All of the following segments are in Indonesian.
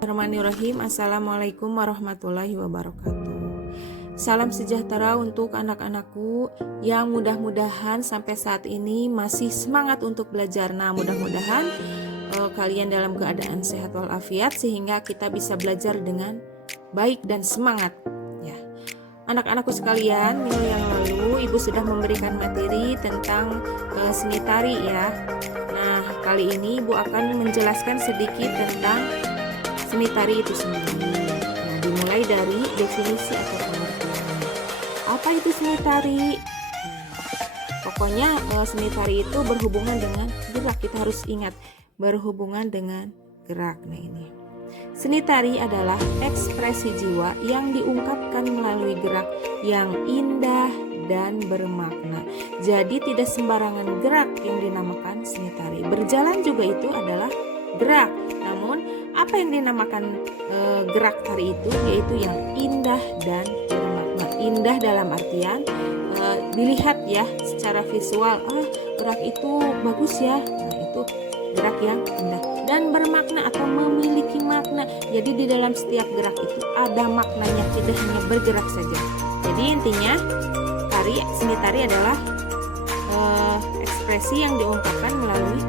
Bismillahirrahmanirrahim. Assalamualaikum warahmatullahi wabarakatuh. Salam sejahtera untuk anak-anakku yang mudah-mudahan sampai saat ini masih semangat untuk belajar. Nah, mudah-mudahan kalian dalam keadaan sehat walafiat sehingga kita bisa belajar dengan baik dan semangat. Ya, anak-anakku sekalian, minggu yang lalu Ibu sudah memberikan materi tentang seni tari ya. Nah, kali ini Ibu akan menjelaskan sedikit tentang seni tari itu sendiri. Nah, dimulai dari definisi atau pengertian. Apa itu seni tari? Pokoknya seni tari itu berhubungan dengan gerak. Kita harus ingat, berhubungan dengan gerak. Nah, ini. Seni tari adalah ekspresi jiwa yang diungkapkan melalui gerak yang indah dan bermakna. Jadi tidak sembarangan gerak yang dinamakan seni tari. Berjalan juga itu adalah gerak. Namun apa yang dinamakan gerak tari itu yaitu yang indah dan bermakna. Indah dalam artian dilihat ya secara visual, gerak itu bagus ya. Nah, itu gerak yang indah dan bermakna atau memiliki makna. Jadi di dalam setiap gerak itu ada maknanya, tidak hanya bergerak saja. Jadi intinya seni tari adalah ekspresi yang diungkapkan melalui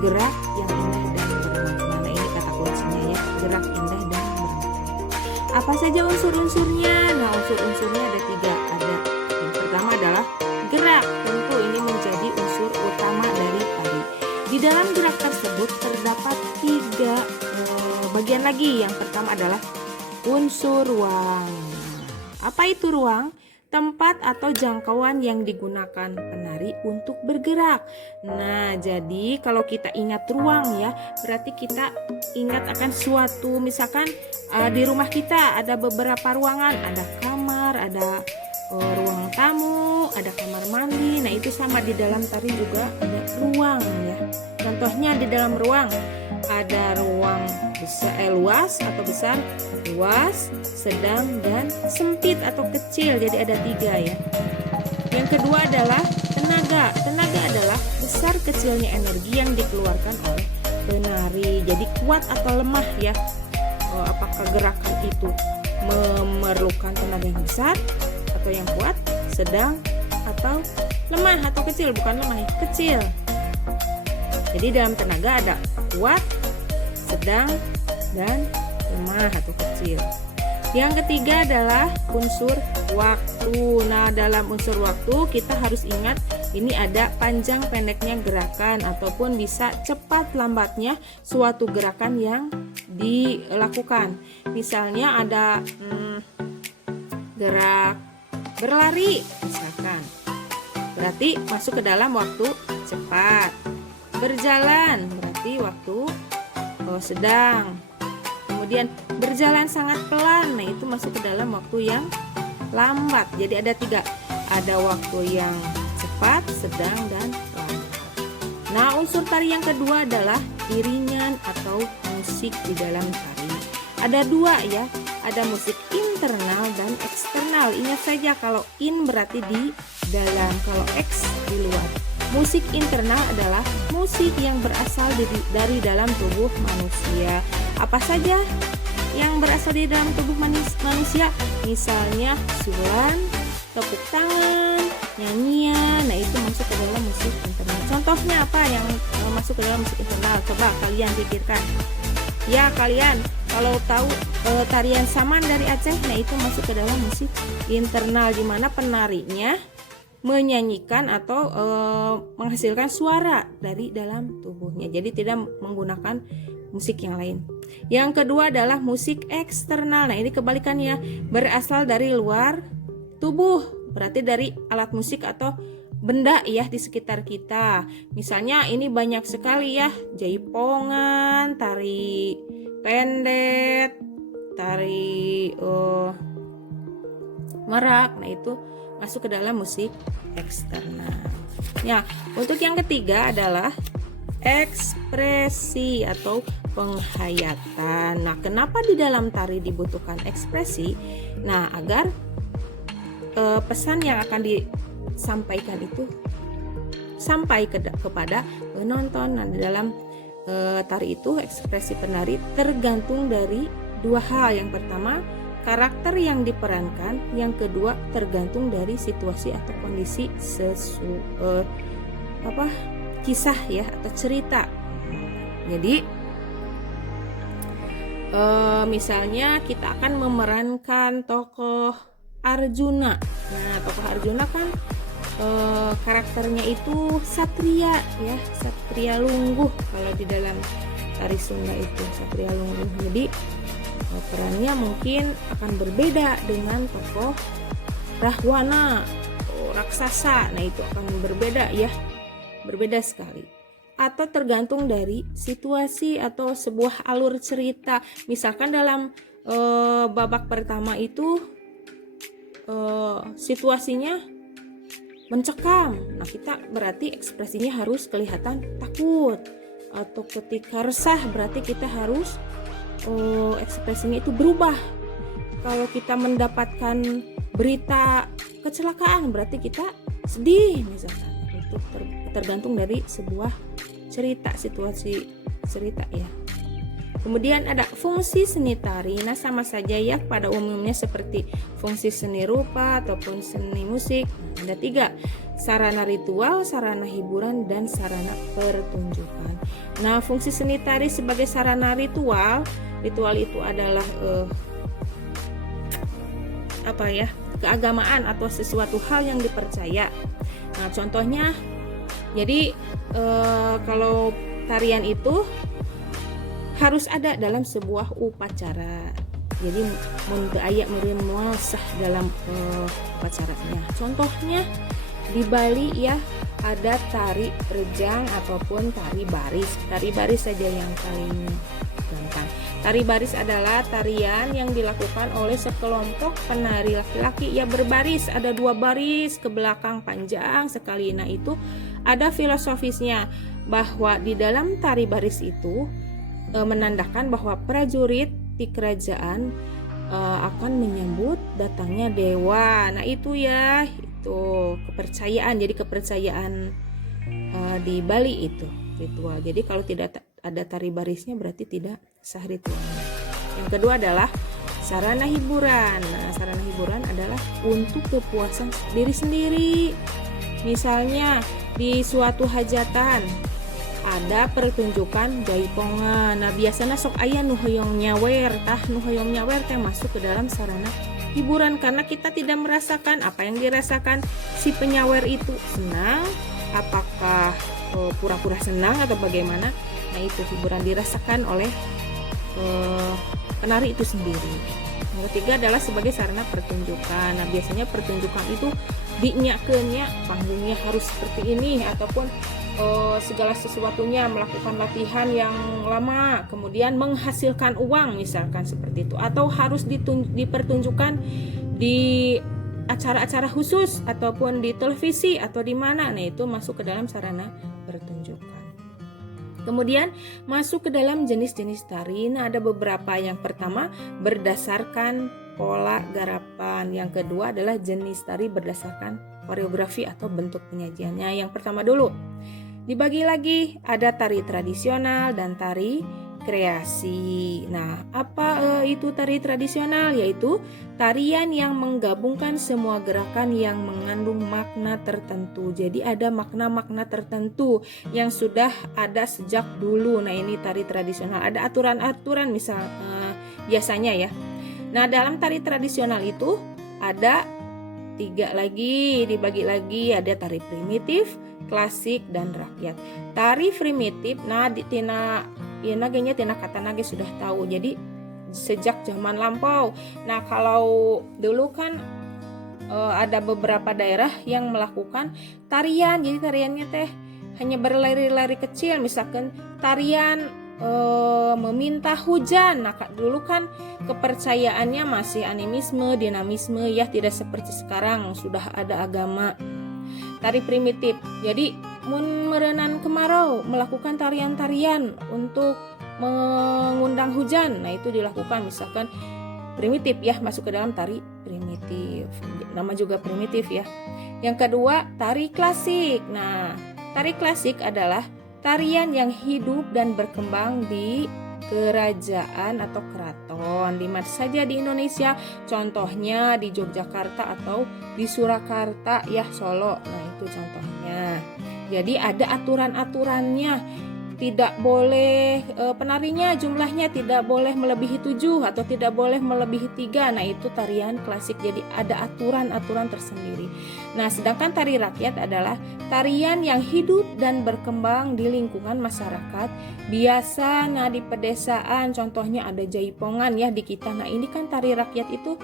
gerak yang indah dan bermakna. Nah, ini kata kuncinya ya, gerak indah dan bermakna. Apa saja unsur-unsurnya? Nah, unsur-unsurnya ada 3. Yang pertama adalah gerak. Tentu ini menjadi unsur utama dari tari. Di dalam gerak tersebut terdapat 3 bagian lagi. Yang pertama adalah unsur ruang. Apa itu ruang? Tempat atau jangkauan yang digunakan penari untuk bergerak. Nah, jadi kalau kita ingat ruang ya, berarti kita ingat akan suatu, misalkan di rumah kita ada beberapa ruangan, ada kamar, ada ruang tamu, ada kamar mandi. Nah, itu sama di dalam tari juga ada ruang ya. Contohnya di dalam ruang ada ruang luas atau besar, luas, sedang, dan sempit atau kecil. Jadi ada 3 ya. Yang kedua adalah tenaga. Tenaga adalah besar kecilnya energi yang dikeluarkan oleh penari. Jadi kuat atau lemah ya. Apakah gerakan itu memerlukan tenaga yang besar atau yang kuat, sedang, atau lemah atau kecil? Bukan lemah ya, kecil. Jadi dalam tenaga ada kuat, sedang, dan lemah atau kecil. Yang ketiga adalah unsur waktu. Nah, dalam unsur waktu kita harus ingat ini ada panjang pendeknya gerakan ataupun bisa cepat lambatnya suatu gerakan yang dilakukan. Misalnya ada gerak berlari misalkan. Berarti masuk ke dalam waktu cepat. Berjalan berarti waktu sedang. Kemudian berjalan sangat pelan, nah itu masuk ke dalam waktu yang lambat. Jadi ada 3, ada waktu yang cepat, sedang, dan lambat. Nah, unsur tari yang kedua adalah iringan atau musik di dalam tari. Ada 2 ya, ada musik internal dan eksternal. Ingat saja kalau in berarti di dalam, kalau ex di luar. Musik internal adalah musik yang berasal dari dalam tubuh manusia. Apa saja yang berasal di dalam tubuh manusia? Misalnya sulan, tepuk tangan, nyanyian. Nah, itu masuk ke dalam musik internal. Contohnya apa yang masuk ke dalam musik internal? Coba kalian pikirkan. Ya, kalian kalau tahu tarian saman dari Aceh, nah itu masuk ke dalam musik internal di mana penarinya menyanyikan atau menghasilkan suara dari dalam tubuhnya. Jadi tidak menggunakan musik yang lain. Yang kedua adalah musik eksternal. Nah, ini kebalikannya, berasal dari luar tubuh. Berarti dari alat musik atau benda ya di sekitar kita. Misalnya ini banyak sekali ya, jaipongan, tari pendet, tari merak. Nah, itu masuk ke dalam musik eksternal. Ya, untuk yang ketiga adalah ekspresi atau penghayatan. Nah, kenapa di dalam tari dibutuhkan ekspresi? Nah, agar pesan yang akan disampaikan itu sampai kepada penonton. Nah, di dalam tari itu, ekspresi penari tergantung dari dua hal. Yang pertama, karakter yang diperankan. Yang kedua, tergantung dari situasi atau kondisi kisah ya atau cerita. Jadi misalnya kita akan memerankan tokoh Arjuna. Nah, tokoh Arjuna kan karakternya itu satria ya, satria lungguh kalau di dalam tari Sunda itu satria lungguh. Jadi perannya mungkin akan berbeda dengan tokoh Rahwana, raksasa. Nah, itu akan berbeda ya, berbeda sekali. Atau tergantung dari situasi atau sebuah alur cerita. Misalkan dalam babak pertama itu situasinya mencekam. Nah, kita berarti ekspresinya harus kelihatan takut. Atau ketika resah berarti kita harus ekspresinya itu berubah. Kalau kita mendapatkan berita kecelakaan berarti kita sedih misalkan. Itu tergantung dari sebuah cerita, situasi cerita ya. Kemudian ada fungsi seni tari. Nah, sama saja ya pada umumnya seperti fungsi seni rupa ataupun seni musik. Ada 3, sarana ritual, sarana hiburan, dan sarana pertunjukan. Nah, fungsi seni tari sebagai sarana ritual itu adalah keagamaan atau sesuatu hal yang dipercaya. Nah, contohnya jadi kalau tarian itu harus ada dalam sebuah upacara. Jadi mun aya meureun moal sah dalam upacaranya. Contohnya di Bali ya ada tari rejang ataupun tari baris. Tari baris saja yang paling gampang. Tari baris adalah tarian yang dilakukan oleh sekelompok penari laki-laki ya berbaris, ada 2 baris ke belakang panjang sekali. Nah, itu ada filosofisnya bahwa di dalam tari baris itu menandakan bahwa prajurit di kerajaan akan menyambut datangnya dewa. Nah, itu ya, itu kepercayaan. Jadi kepercayaan di Bali itu ritual. Jadi kalau tidak ada tari barisnya berarti tidak sah ritualnya. Yang kedua adalah sarana hiburan. Nah, sarana hiburan adalah untuk kepuasan diri sendiri. Misalnya di suatu hajatan ada pertunjukan jaipongan. Nah, biasanya sok aya nu hoyong nyawer, teh masuk ke dalam sarana hiburan karena kita tidak merasakan apa yang dirasakan si penyawer itu. Senang, apakah pura-pura senang atau bagaimana? Nah, itu hiburan dirasakan oleh penari itu sendiri. Yang ketiga adalah sebagai sarana pertunjukan. Nah, biasanya pertunjukan itu dinyakeunnya panggungnya harus seperti ini ataupun segala sesuatunya melakukan latihan yang lama kemudian menghasilkan uang misalkan seperti itu, atau harus dipertunjukkan di acara-acara khusus ataupun di televisi atau di mana. Nah, itu masuk ke dalam sarana pertunjukan. Kemudian masuk ke dalam jenis-jenis tari. Nah, ada beberapa. Yang pertama berdasarkan pola garapan. Yang kedua adalah jenis tari berdasarkan koreografi atau bentuk penyajiannya. Yang pertama dulu dibagi lagi, ada tari tradisional dan tari kreasi. Nah, apa itu tari tradisional? Yaitu tarian yang menggabungkan semua gerakan yang mengandung makna tertentu. Jadi ada makna-makna tertentu yang sudah ada sejak dulu. Nah, ini tari tradisional. Ada aturan-aturan misal biasanya ya. Nah, dalam tari tradisional itu ada 3 lagi, dibagi lagi, ada tari primitif, klasik, dan rakyat. Tari primitif, nah tina kata nage sudah tahu. Jadi sejak zaman lampau. Nah, kalau dulu kan ada beberapa daerah yang melakukan tarian. Jadi tariannya teh hanya berlari-lari kecil. Misalkan tarian meminta hujan. Nah, dulu kan kepercayaannya masih animisme, dinamisme ya, tidak seperti sekarang sudah ada agama. Tari primitif. Jadi mun merenang kemarau melakukan tarian-tarian untuk mengundang hujan. Nah, itu dilakukan misalkan primitif ya, masuk ke dalam tari primitif. Nama juga primitif ya. Yang kedua, tari klasik. Nah, tari klasik adalah tarian yang hidup dan berkembang di kerajaan atau keraton di mana saja di Indonesia, contohnya di Yogyakarta atau di Surakarta ya, Solo. Nah itu contohnya. Jadi ada aturan-aturannya, tidak boleh penarinya jumlahnya tidak boleh melebihi 7 atau tidak boleh melebihi 3. Nah itu tarian klasik, jadi ada aturan-aturan tersendiri. Nah sedangkan tari rakyat adalah tarian yang hidup dan berkembang di lingkungan masyarakat biasa. Nah di pedesaan contohnya ada jaipongan ya di kita. Nah ini kan tari rakyat itu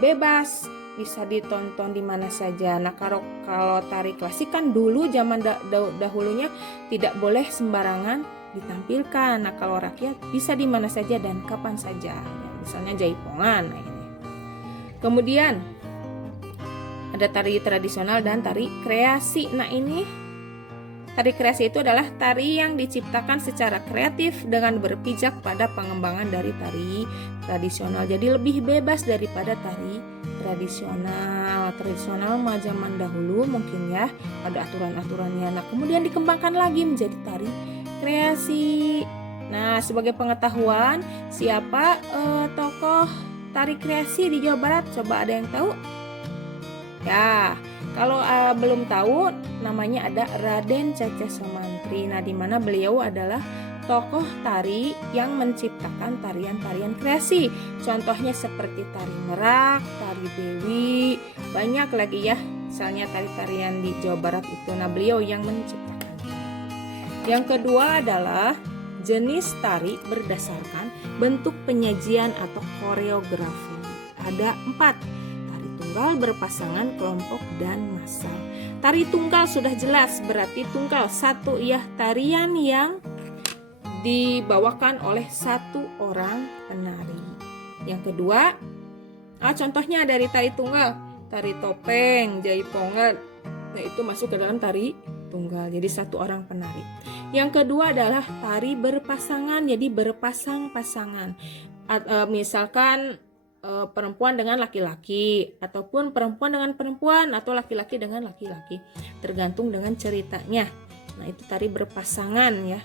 bebas, bisa ditonton di mana saja. Nah kalau tari klasik kan dulu zaman dahulunya tidak boleh sembarangan ditampilkan. Nah kalau rakyat bisa di mana saja dan kapan saja. Ya, misalnya jaipongan. Nah ini. Kemudian ada tari tradisional dan tari kreasi. Nah ini tari kreasi itu adalah tari yang diciptakan secara kreatif dengan berpijak pada pengembangan dari tari tradisional. Jadi lebih bebas daripada tari tradisional. Tradisional mah zaman dahulu mungkin ya ada aturan-aturannya. Nah kemudian dikembangkan lagi menjadi tari kreasi. Nah sebagai pengetahuan, siapa tokoh tari kreasi di Jawa Barat? Coba ada yang tahu? Ya, kalau belum tahu, namanya ada Raden Caca Sumantri. Nah, di mana beliau adalah tokoh tari yang menciptakan tarian-tarian kreasi. Contohnya seperti tari merak, tari dewi, banyak lagi ya. Misalnya tari-tarian di Jawa Barat itu. Nah, beliau yang menciptakan. Yang kedua adalah jenis tari berdasarkan bentuk penyajian atau koreografi. Ada 4. Tunggal, berpasangan, kelompok, dan massal. Tari tunggal sudah jelas, berarti tunggal satu ya, tarian yang dibawakan oleh satu orang penari. Yang kedua, contohnya dari tari tunggal, tari topeng, jaipongan. Nah itu masuk ke dalam tari tunggal, jadi satu orang penari. Yang kedua adalah tari berpasangan, jadi berpasang-pasangan. Misalkan perempuan dengan laki-laki ataupun perempuan dengan perempuan atau laki-laki dengan laki-laki, tergantung dengan ceritanya. Nah itu tari berpasangan ya.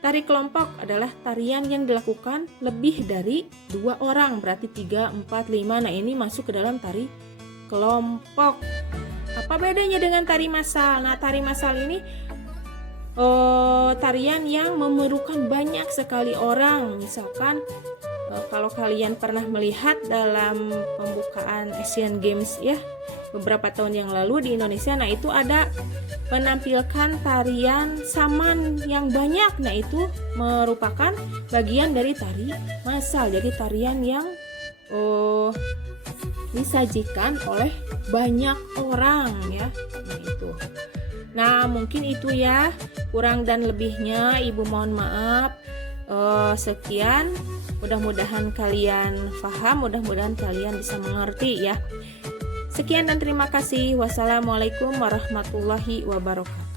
Tari kelompok adalah tarian yang dilakukan lebih dari 2 orang, berarti 3, 4, 5. Nah ini masuk ke dalam tari kelompok. Apa bedanya dengan tari massal? Nah tari massal ini tarian yang memerlukan banyak sekali orang. Misalkan kalau kalian pernah melihat dalam pembukaan Asian Games ya beberapa tahun yang lalu di Indonesia, nah itu ada menampilkan tarian saman yang banyak. Nah itu merupakan bagian dari tari massal, jadi tarian yang disajikan oleh banyak orang ya. Nah itu. Nah mungkin itu ya, kurang dan lebihnya ibu mohon maaf. Sekian, mudah-mudahan kalian paham, mudah-mudahan kalian bisa mengerti ya. Sekian dan terima kasih. Wassalamualaikum warahmatullahi wabarakatuh.